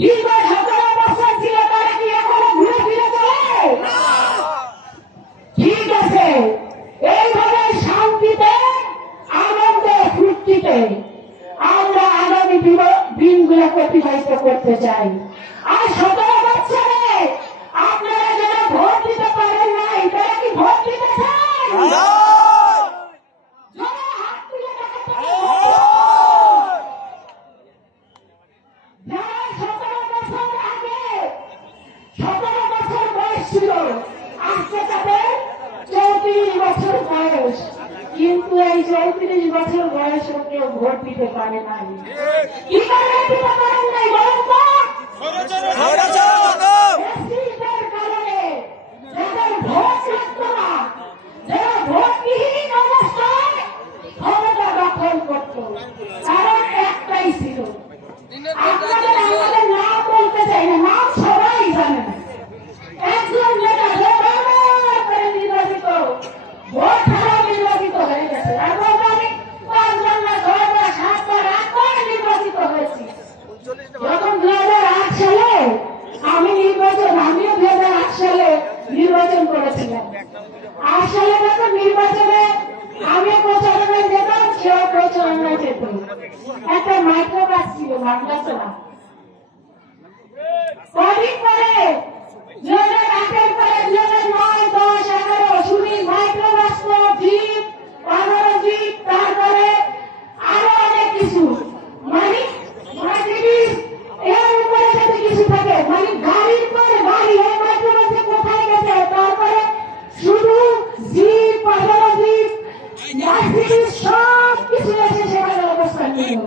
দীর্ঘ 17 বছর ছিল, তারা কি এখনো ঘুরে ফিরে চলে? ঠিক আছে, এইভাবে শান্তিতে আনন্দে ফুর্তিতে আমরা আগামী দিনগুলোকে অতিবাহিত করতে চাই। আর 17 বছরে আপনারা যারা ভোট দিতে পারেন নাই, তারা কি ভোট দিতে চান? যারা 17 বছর আগে 17 বছর বয়স ছিল, আজকে তাদের 34 বছর বয়স, কিন্তু এই 34 বছর বয়সে কেউ ভোট দিতে পারে নাই। কি কারণে দিতে পারেন নাই বলুন তো? এসিদের কারণে, যাদের ভোট লাগতো না, যারা ভোটবিহীন অবস্থায় ক্ষমতা দখল করত, কারণ একটাই ছিল। আপনাদের আমাদের নাম বলতে চাই না, নাম সবাই জানেন। একজন নেতা নির্বাচিত, ভোট ছাড়া নির্বাচিত হয়ে গেছে। এখন আমি 5 বার না 6 বার 7 বার 8 বার নির্বাচিত হয়েছি। যখন 2008 সালে আমিও 2008 সালে নির্বাচন করেছিলাম। 8 সালে যখন নির্বাচনে আমি প্রচারণায় যেতাম, সেও প্রচারণায় যেত। একটা মাইক্রোবাস ছিল, বাংলা চলা। কদিন পরে 2008-এর পরে 2009, 10, 11 শুনি মাইক্রোবাস, জিপ, 15 জিপ, তারপরে আরো অনেক কিছু, মানে মার্সিডিজ, এর উপরে যদি কিছু থাকে, মানে গাড়ির পরে গাড়ি, এই মাইক্রোবাসে কোথায় গেছে? তারপরে শুধু জিপ, 15 জিপ, মার্সিডিজ সব কিছু এসে সেখানে অবস্থান নিল।